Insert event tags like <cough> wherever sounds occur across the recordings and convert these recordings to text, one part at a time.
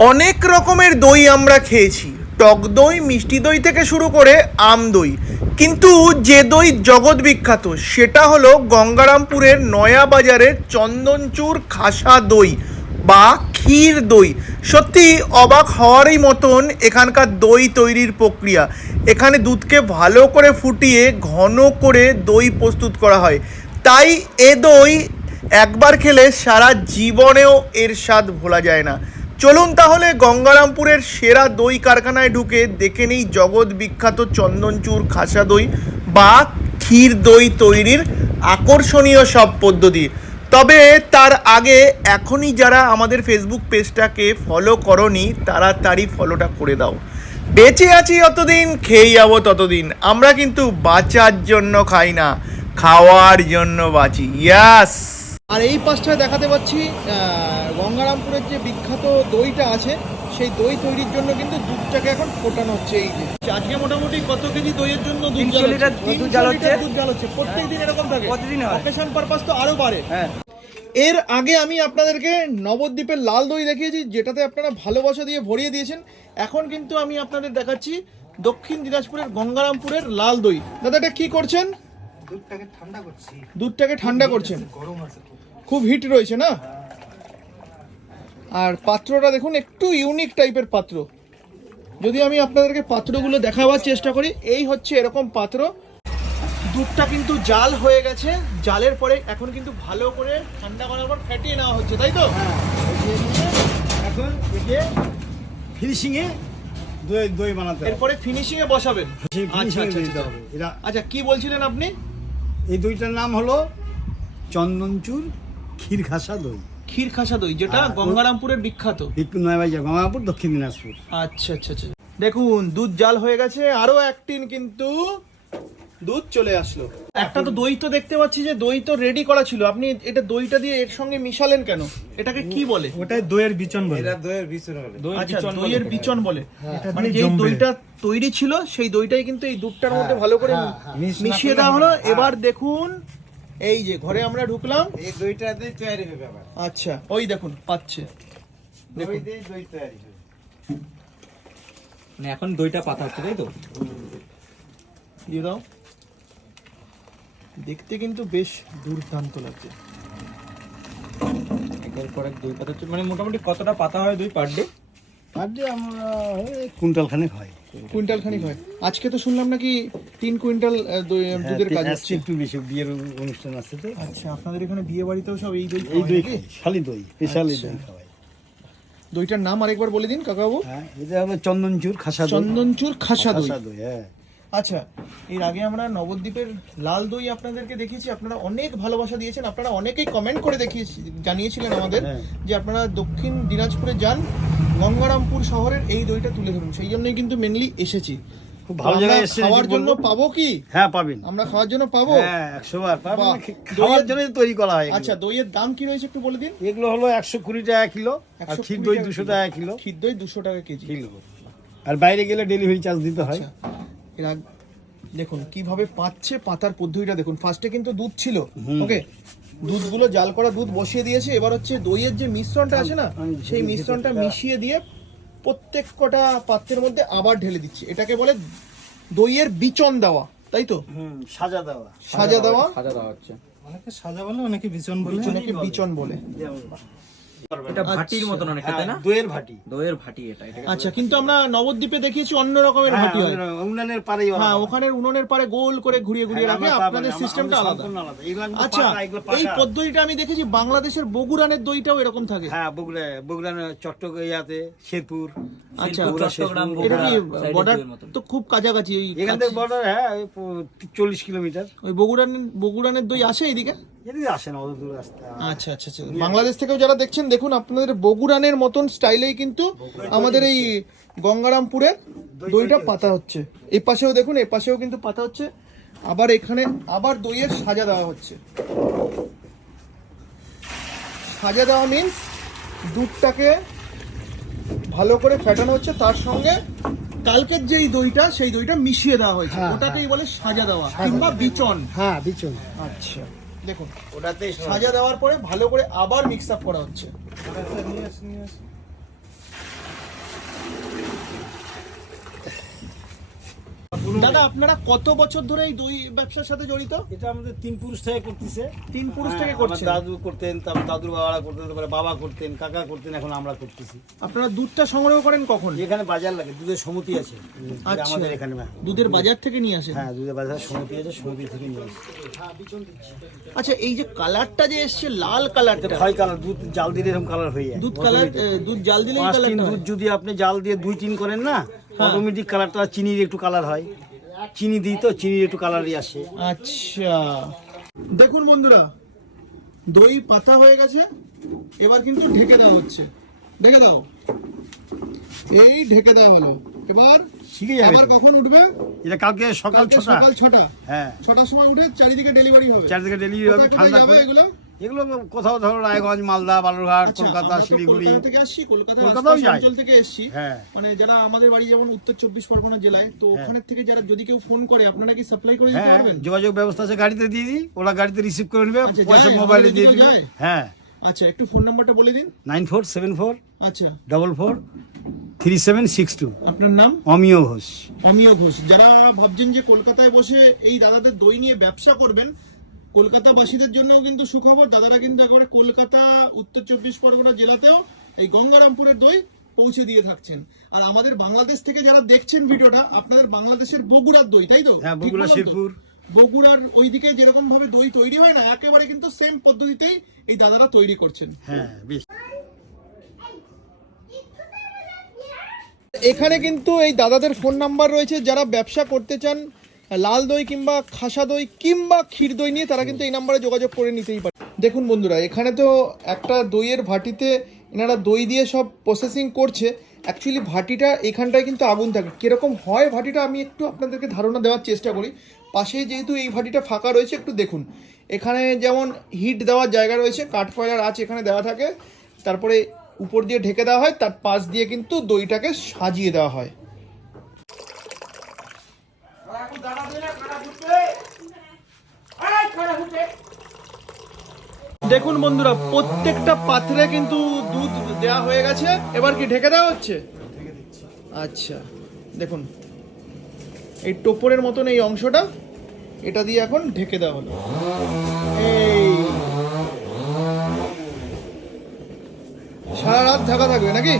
অনেক রকমের দই আমরা খেয়েছি। টক দই, মিষ্টি দই থেকে শুরু করে আম দই। কিন্তু যে দই জগৎ বিখ্যাত, সেটা হলো গঙ্গারামপুরের নয়া বাজারের চন্দনচূর খাসা দই বা ক্ষীর দই। সত্যি অবাক হওয়ারই মতন এখানকার দই তৈরির প্রক্রিয়া। এখানে দুধকে ভালো করে ফুটিয়ে ঘন করে দই প্রস্তুত করা হয়। তাই এ দই একবার খেলে সারা জীবনেও এর স্বাদ ভোলা যায় না। চলুন তাহলে গঙ্গারামপুরের সেরা দই কারখানায় ঢুকে দেখে নেই জগৎ বিখ্যাত চন্দনচূড় খাসা দই বা ক্ষীর দই তৈরির আকর্ষণীয় সব পদ্ধতি। তবে তার আগে এখনই যারা আমাদের ফেসবুক পেজটাকে ফলো করনি তাড়াতাড়ি ফলোটা করে দাও। বেঁচে আছি অতদিন, খেয়ে যাব ততদিন। আমরা কিন্তু বাঁচার জন্য খাই না, খাওয়ার জন্য বাঁচি। ইয়াস আর এই পাশটায় দেখাতে পাচ্ছি আহ, গঙ্গারামপুরের যে বিখ্যাত দইটা আছে সেই দই তৈরির জন্য কিন্তু দুধটাকে এখন ফোটানো হচ্ছে এই যে। আজকে মোটামুটি কত কেজি দইয়ের জন্য দুধ 300 হচ্ছে? দুধ 300 হচ্ছে। দুধ জাল হচ্ছে প্রত্যেকদিন এরকম থাকে। প্রতিদিন হয়। অকেশন পারপাস তো আরও বাড়ে। হ্যাঁ। এর আগে আমি আপনাদেরকে নবদ্বীপের লাল দই দেখিয়েছি যেটাতে আপনারা ভালোবাসা দিয়ে ভরিয়ে দিয়েছেন। এখন কিন্তু আমি আপনাদের দেখাচ্ছি দক্ষিণ দিনাজপুরের গঙ্গারামপুরের লাল দই। দাদা এটা কি করছেন? দুধটাকে ঠান্ডা করছি। দুধটাকে ঠান্ডা করছেন। গরম আছে খুব। হিট রয়েছে না? আর পাত্রটা দেখুন একটু ইউনিক টাইপের পাত্র। যদি আমি আপনাদেরকে পাত্রগুলো দেখাবার চেষ্টা করি এই হচ্ছে এরকম পাত্র। দুধটা কিন্তু জাল হয়ে গেছে জালের পরে এখন কিন্তু ভালো করে ঠান্ডা করার পর ফেটিয়ে নেওয়া হচ্ছে তাই তো? এখন একে ফিনিশিং এ দই দই বানাতে এরপরে ফিনিশিং এ বসাবেন। সেই আচ্ছা আচ্ছা আচ্ছা। আচ্ছা কি বলছিলেন আপনি? এই দইটার নাম হলো চন্দনচুর ক্ষীর ঘাসা দই। ক্ষীর খাসা দই যেটা হ্যাঁ, গঙ্গারামপুরের বিখ্যাত। গঙ্গাপুর দক্ষিণ দিনাজপুর। আচ্ছা আচ্ছা আচ্ছা। দেখুন দুধ জাল হয়ে গেছে আরও এক টিন কিন্তু দুধ চলে আসলো। একটা তো দই তো দেখতে পাচ্ছি যে দই তো রেডি করা ছিল। আপনি এটা দইটা দিয়ে এর সঙ্গে মিশালেন কেন? এটাকে কি বলে? ওটাই দইয়ের বিচন বলে। আচ্ছা দইয়ের বিচন বলে। এটা মানে দিয়ে যেই জমবে। দইটা তৈরি ছিল সেই দইটাই কিন্তু এই দুধটার মধ্যে ভালো করে হ্যাঁ, হ্যাঁ। মিশিয়ে দেওয়া হলো। এবার দেখুন এই যে ঘরে আমরা ঢুকলাম। এই দইটা দিয়ে তৈরি হবে আবার। আচ্ছা ওই দেখুন পাচ্ছে। দই দিয়ে দই তৈরি হবে। মানে এখন দইটা পাতা হচ্ছে তাই তো? দিয়ে দাও। দেখতে কিন্তু বেশ দুর্দান্ত লাগছে। একের পর এক দই পাতা হচ্ছে। মানে মোটামুটি কতটা পাতা হয় দই পার ডে আর যে আমরা কুইন্টাল খানেক হয়। কুইন্টাল খানিক হয়। আজকে তো শুনলাম নাকি তিন কুইন্টাল দুধের কাজ হ্যাঁ, হচ্ছে। একটু বেশি বিয়ের অনুষ্ঠান আছে তো। আচ্ছা আপনাদের এখানে বিয়ে বাড়িতেও সব এই দই এই দই? শালি দই স্পেশালি আচ্ছা। দই খাওয়াই দইটার নাম আরেকবার বলে দিন কাকাবাবু। হ্যাঁ এটা হবে চন্দনচুর খাসা দই। চন্দনচুর খাসা দই। খাসা দই হ্যাঁ। আচ্ছা এর আগে আমরা নবদ্বীপের লাল দই আপনাদেরকে দেখিয়েছি আপনারা অনেক ভালোবাসা দিয়েছেন আপনারা অনেকেই কমেন্ট করে দেখিয়েছি জানিয়েছিলেন আমাদের হ্যাঁ। যে আপনারা দক্ষিণ দিনাজপুরে যান গঙ্গারামপুর শহরের এই দইটা তুলে ধরুন সেই জন্যই কিন্তু মেনলি এসেছি। খুব ভালো জায়গায় আমরা খাওয়ার জন্য। পাবো কি? হ্যাঁ পাবেন। আমরা খাওয়ার জন্য পাবো? হ্যাঁ বার। খাওয়ার জন্য তৈরি করা হয় আচ্ছা দইয়ের দাম কি রয়েছে একটু বলে দিন? এগুলো হলো টাকা কিলো আর ক্ষীর দই টাকা দুশো কিলো। টাকা কিলো। ক্ষীর দই দুশো টাকা কেজি। কিলো। আর বাইরে গেলে ডেলিভারি চার্জ দিতে হয়। আচ্ছা। এর দেখুন কীভাবে পাচ্ছে পাতার পদ্ধতিটা দেখুন। ফার্স্টে কিন্তু দুধ ছিল। ওকে দুধগুলো জাল করা দুধ বসিয়ে দিয়েছে। এবার হচ্ছে দইয়ের যে মিশ্রণটা আছে না সেই মিশ্রণটা মিশিয়ে দিয়ে প্রত্যেক কটা পাত্রের মধ্যে আবার ঢেলে দিচ্ছে। এটাকে বলে দইয়ের বিচন দেওয়া তাই তো? সাজা দেওয়া। সাজা দেওয়া। সাজা দেওয়া হচ্ছে। অনেকে সাজা বলে অনেকে বিচন বলে। অনেকে বিচন বলে। এটা ভাটির আচ্ছা। মতন অনেকটা তাই না? হ্যাঁ, দইয়ের ভাটি। দইয়ের ভাটি এটা আচ্ছা কিন্তু আমরা নবদ্বীপে দেখিয়েছি অন্য রকমের হ্যাঁ, ভাটি হয়। উনানের পাড়েই হ্যাঁ ওখানে উনুনের পারে গোল করে ঘুরিয়ে ঘুরিয়ে হ্যাঁ, রাখে আপনাদের সিস্টেমটা আলাদা। আচ্ছা এই। পদ্ধতিটা আমি দেখেছি বাংলাদেশের বগুড়ানের দইটাও এরকম থাকে। হ্যাঁ বগুড়া বগুড়া চট্টগ্রামে শেরপুর আচ্ছা চট্টগ্রাম, বগুড়া, বর্ডার তো খুব কাছাকাছি এই এখান থেকে বর্ডার হ্যাঁ চল্লিশ কিলোমিটার। ওই বগুড়ানের বগুড়ানের দই আসে এইদিকে? এদিকে আসে না অত দূর আসতে আচ্ছা আচ্ছা আচ্ছা। বাংলাদেশ থেকেও যারা দেখছেন দেখুন আপনাদের বগুড়ানের মতন স্টাইলেই কিন্তু আমাদের এই গঙ্গারামপুরে দইটা পাতা হচ্ছে। এই পাশেও দেখুন এই পাশেও কিন্তু পাতা হচ্ছে। আবার এখানে আবার দইয়ের সাজা দেওয়া হচ্ছে। সাজা দেওয়া মিন্স দুধটাকে ভালো করে ফেটানো হচ্ছে। তার সঙ্গে কালকের যেই দইটা সেই দইটা মিশিয়ে দেওয়া হয়েছে। হ্যাঁ, ওটাকেই বলে সাজা দেওয়া কিংবা বিচন। হ্যাঁ বিচন। আচ্ছা। দেখুন ওটাতেই সাজা দেওয়ার পরে ভালো করে আবার মিক্স আপ করা হচ্ছে। দাদা আপনারা কত বছর ধরে এই দই ব্যবসার সাথে জড়িত? এটা আমাদের তিন পুরুষ থেকে করতেছে। তিন পুরুষ হ্যাঁ, থেকে করছে দাদু করতেন তারপর দাদুর বাবারা করতেন তারপরে বাবা করতেন কাকা করতেন এখন আমরা করতেছি। আপনারা দুধটা সংগ্রহ করেন কখন? এখানে বাজার লাগে দুধের সমিতি আছে। আচ্ছা। আমাদের এখানে। দুধের বাজার থেকে নিয়ে আসে হ্যাঁ দুধের বাজার সমিতি আছে সমিতি থেকে নিয়ে আসি। আচ্ছা এই যে কালারটা যে এসছে লাল কালারটা। হয় কালার দুধ জাল দিলে এরকম কালার হয়ে যায়। দুধ কালার দুধ জাল দিলে পাঁচ দুধ যদি আপনি জাল দিয়ে দুই তিন করেন না হ্যাঁ। অটোমেটিক কালারটা চিনির একটু কালার হয়। চিনি দিই তো চিনির একটু কালারই আসে। আচ্ছা। দেখুন বন্ধুরা দই পাতা হয়ে গেছে এবার কিন্তু ঢেকে দেওয়া হচ্ছে। ঢেকে দাও। এই ঢেকে দেওয়া হলো। এবার শিখে যাবে আবার কখন উঠবে? এটা কালকে সকাল কালকে ছটা। সকাল ছটা। হ্যাঁ। ছটার সময় উঠে চারিদিকে ডেলিভারি হবে। চারদিকে ডেলিভারি হবে ঠান্ডা যাবে করে। এগুলো? এগুলো কোথাও ধরো রায়গঞ্জ মালদা বালুরঘাট আচ্ছা, কলকাতা শিলিগুড়ি। থেকে আসছি কলকাতা কলকাতাও অঞ্চল থেকে এসছি। হ্যাঁ। মানে যারা আমাদের বাড়ি যেমন উত্তর চব্বিশ পরগনা জেলায় তো হ্যাঁ। ওখানে থেকে যারা যদি কেউ ফোন করে আপনারা কি সাপ্লাই করে দিতে হ্যাঁ পারবেন? যোগাযোগ ব্যবস্থা আছে গাড়িতে দিয়ে দিই ওরা গাড়িতে রিসিভ করে নেবে আচ্ছা, পয়সা মোবাইলে দিয়ে দিবে? হ্যাঁ। আচ্ছা একটু ফোন নাম্বারটা বলে দিন। নাইন ফোর সেভেন ফোর আচ্ছা। Double four three seven six two. আপনার নাম? অমিয় ঘোষ। অমিয় ঘোষ। যারা ভাবছেন যে কলকাতায় বসে এই দাদাদের দই নিয়ে ব্যবসা করবেন কলকাতাবাসীদের জন্যও কিন্তু সুখবর। দাদারা কিন্তু একেবারে কলকাতা উত্তর চব্বিশ পরগনা জেলাতেও এই গঙ্গারামপুরের দই পৌঁছে দিয়ে থাকছেন। আর আমাদের বাংলাদেশ থেকে যারা দেখছেন ভিডিওটা আপনাদের বাংলাদেশের বগুড়ার দই তাই তো? হ্যাঁ, বগুড়া, বগুড়ার ওইদিকে যেরকম ভাবে দই তৈরি হয় না একেবারে কিন্তু সেম পদ্ধতিতেই এই দাদারা তৈরি করছেন। হ্যাঁ বেশ। এখানে কিন্তু এই দাদাদের ফোন নাম্বার রয়েছে যারা ব্যবসা করতে চান লাল দই কিংবা খাসা দই কিংবা ক্ষীর দই নিয়ে তারা কিন্তু এই নাম্বারে যোগাযোগ করে নিতেই পারে। দেখুন বন্ধুরা, এখানে তো একটা দইয়ের ভাটিতে এনারা দই দিয়ে সব প্রসেসিং করছে। অ্যাকচুয়ালি ভাটিটা এখানটায় কিন্তু আগুন থাকে। কীরকম হয় ভাটিটা আমি একটু আপনাদেরকে ধারণা দেওয়ার চেষ্টা করি। পাশে যেহেতু এই ভাটিটা ফাঁকা রয়েছে, একটু দেখুন। এখানে যেমন হিট দেওয়ার জায়গা রয়েছে, কাঠ কয়লার আঁচ এখানে দেওয়া থাকে। তারপরে উপর দিয়ে ঢেকে দেওয়া হয়, তার পাশ দিয়ে কিন্তু দইটাকে সাজিয়ে দেওয়া হয়। দেখুন বন্ধুরা প্রত্যেকটা পাত্রে কিন্তু দুধ দেওয়া হয়ে গেছে। এবার কি ঢেকে দেওয়া হচ্ছে? আচ্ছা দেখুন। এই টোপরের মতন এই অংশটা এটা দিয়ে এখন ঢেকে দেওয়া হলো। এই। সারা রাত ঢাকা থাকবে নাকি?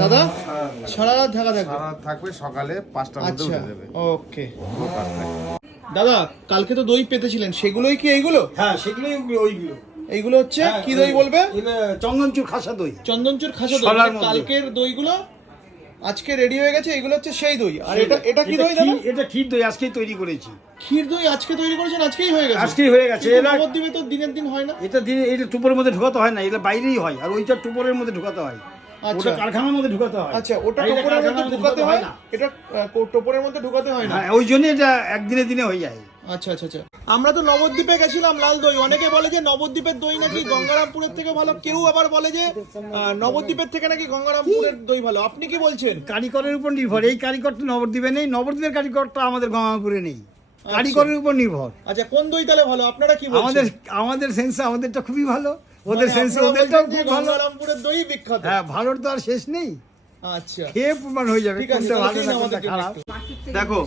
দাদা সারা রাত ঢাকা থাকবে? থাকবে সকালে পাঁচটা মধ্যে আচ্ছা উঠে যাবে। ওকে। দাদা কালকে তো দই পেতেছিলেন। সেগুলোই কি এইগুলো? হ্যাঁ সেগুলোই ওইগুলো। এইগুলো হচ্ছে? কি দই বলবে? চন্দনচুর খাসা দই। চন্দনচুর খাসা দই। মানে মধ্যে। কালকের দইগুলো আজকে রেডি হয়ে গেছে এগুলো হচ্ছে সেই দই। আর এটা এটা কি দই দাদা? এটা ক্ষীর দই আজকেই তৈরি করেছি। ক্ষীর দই আজকে তৈরি করেছেন? আজকেই হয়ে গেছে? আজকেই হয়ে গেছে। এরা নবদ্বীপে তো দিনের দিন হয় না। এটা দিনে এটা টুপোর মধ্যে ঢোকাতে হয় না এটা বাইরেই হয়। আর ওইটা টুপোরের মধ্যে ঢোকাতে হয়। আচ্ছা। কারখানার মধ্যে ঢুকাতে হয়। আচ্ছা ওটা টোপরের মধ্যে ঢুকাতে হয় না? এটা টোপরের মধ্যে ঢুকাতে হয় না? হ্যাঁ ওই জন্য এটা একদিনে দিনে হয়ে যায়। আচ্ছা আচ্ছা আচ্ছা। আমরা তো নবদ্বীপে গেছিলাম লাল দই অনেকে বলে যে নবদ্বীপের দই নাকি গঙ্গারামপুরের থেকে ভালো। কেউ আবার বলে যে নবদ্বীপের থেকে নাকি গঙ্গারামপুরের দই ভালো। আপনি কি বলছেন? কারিগরের উপর নির্ভর। এই কারিগরটা নবদ্বীপে নেই নবদ্বীপের কারিগরটা আমাদের গঙ্গাপুরে নেই। কারিগরের উপর নির্ভর। আচ্ছা কোন দই তাহলে ভালো? আপনারা কি আমাদের আমাদের সেন্সে আমাদেরটা খুবই ভালো। ওদের মানে সেন্সে ওদেরটাও খুব ভালো। গঙ্গারামপুরের দই বিখ্যাত। হ্যাঁ ভালোর তো আর শেষ নেই। আচ্ছা। খেয়ে প্রমাণ হয়ে যাবে কোনটা ভালো না কোনটা খারাপ। দেখো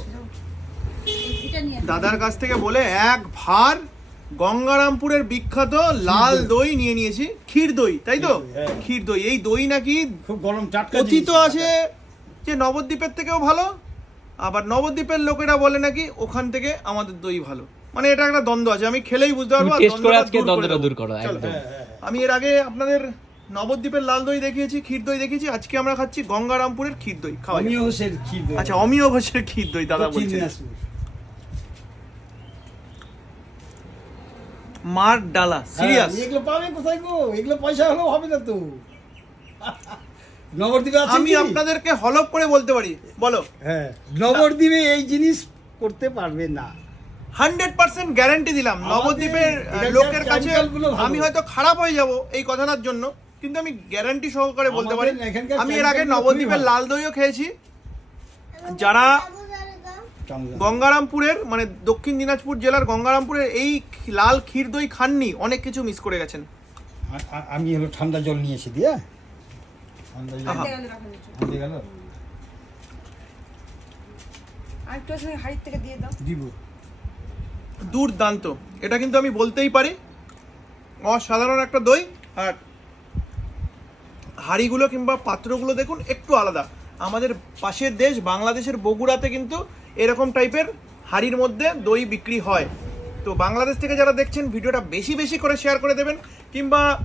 দাদার কাছ থেকে বলে এক ভার গঙ্গারামপুরের বিখ্যাত লাল দই। নিয়ে নিয়েছি। ক্ষীর দই তাই তো? হ্যাঁ। ক্ষীর দই এই দই নাকি খুব গরম টাটকা কথিত আছে যে নবদ্বীপের থেকেও ভালো আবার নবদ্বীপের লোকেরা বলে নাকি ওখান থেকে আমাদের দই ভালো। মানে এটা একটা দ্বন্দ্ব আছে আমি খেলেই বুঝতে পারব টেস্ট করে আজকে দ্বন্দ্বটা দূর করো একদম। আমি এর আগে আপনাদের নবদ্বীপের লাল দই দেখিয়েছি ক্ষীর দই দেখিয়েছি আজকে আমরা খাচ্ছি গঙ্গারামপুরের ক্ষীর দই খাওয়া অমিয় ঘোষের ক্ষীর দই। আচ্ছা অমিয় ঘোষের ক্ষীর দই দাদা বলছেন। মার ডালা সিরিয়াস হ্যাঁ, এগুলো পাবে কোথায় গো? এগুলো পয়সা হলেও হবে না তো। <laughs> নবদ্বীপে আছে আমি আপনাদেরকে হলপ করে বলতে পারি বলো। হ্যাঁ নবদ্বীপে এই জিনিস করতে পারবে না। হান্ড্রেড পার্সেন্ট গ্যারান্টি দিলাম। নবদ্বীপের লোকের কাছে। আমি হয়তো খারাপ হয়ে যাব এই কথাটার জন্য কিন্তু আমি গ্যারান্টি সহকারে বলতে পারি। আমি এর আগে নবদ্বীপের লাল দইও খেয়েছি। যারা গঙ্গারামপুরের মানে দক্ষিণ দিনাজপুর জেলার গঙ্গারামপুরের এই লাল ক্ষীর দই খাননি অনেক কিছু মিস করে গেছেন। আমি হলো ঠান্ডা জল নিয়েছি দিয়ে। ঠান্ডা জল। আহা। আনতে গেল? হাড়ির থেকে দিয়ে দাও। দিব। দুর্দান্ত। এটা কিন্তু আমি বলতেই পারি। অসাধারণ একটা দই। আর হাড়িগুলো কিংবা পাত্রগুলো দেখুন, একটু আলাদা। আমাদের পাশের দেশ, বাংলাদেশের বগুড়াতে কিন্তু এরকম টাইপের হাড়ির মধ্যে দই বিক্রি হয়। তো বাংলাদেশ থেকে যারা দেখছেন, ভিডিওটা বেশি বেশি করে শেয়ার করে দেবেন। কিংবা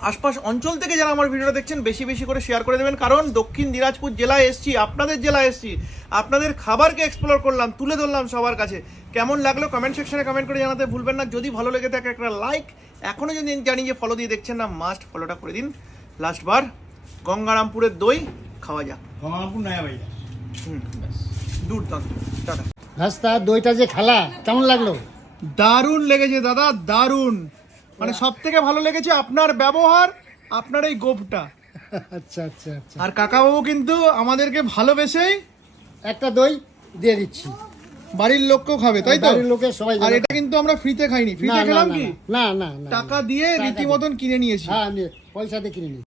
আশপাশ অঞ্চল থেকে যারা আমার ভিডিওটা দেখছেন বেশি বেশি করে শেয়ার করে দেবেন। কারণ দক্ষিণ দিনাজপুর জেলায় এসছি আপনাদের জেলায় এসছি। আপনাদের খাবারকে এক্সপ্লোর করলাম তুলে ধরলাম সবার কাছে। কেমন লাগল কমেন্ট সেকশনে কমেন্ট করে জানাতে ভুলবেন না। যদি ভালো লেগে থাকে একটা লাইক এখনও যদি জানি যে ফলো দিয়ে দেখছেন না মাস্ট ফলোটা করে দিন। লাস্ট বার গঙ্গারামপুরের দই খাওয়া যাক। নয়া হুম ব্যাস। দুর্দান্ত টাটা। রাস্তা দইটা যে খেলা কেমন লাগল? দারুণ লেগেছে দাদা দারুণ। মানে সব থেকে ভালো লেগেছে আপনার ব্যবহার আপনার এই গোপটা। আচ্ছা আচ্ছা আচ্ছা। আর কাকাবাবু কিন্তু আমাদেরকে ভালোবেসেই একটা দই দিয়ে দিচ্ছি। বাড়ির লোককেও খাবে তাই তো? বাড়ির লোকের সবাই আর এটা কিন্তু আমরা ফ্রিতে খাইনি। ফ্রিতে খেলাম কি? না না টাকা দিয়ে রীতিমতন কিনে নিয়েছি। হ্যাঁ আমি পয়সা দিয়ে কিনে নিই